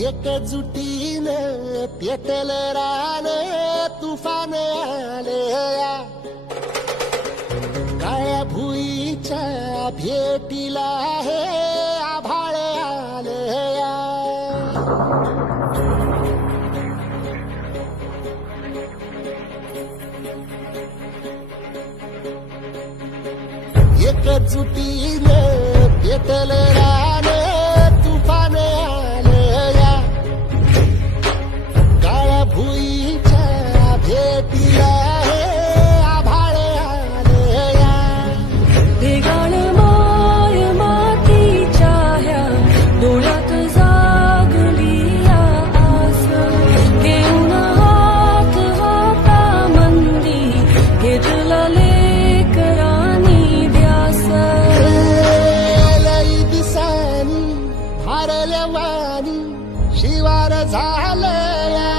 एकजुटीने पेटल रान तुफान आले या काळ्या भुईच्या भेटीला हे आभाळ आले या एकजुटीने पेटल रान तुफान आले या काळ्या भुईच्या भेटीला हे आभाळ आले या ढगाळ माय मातीच्या ह्या डोळ्यात जागली या आस घेऊन हात हातामंदी घेतला लेकरांनी ध्यास लई दिसानी भारल्या वाणी शिवार झालं या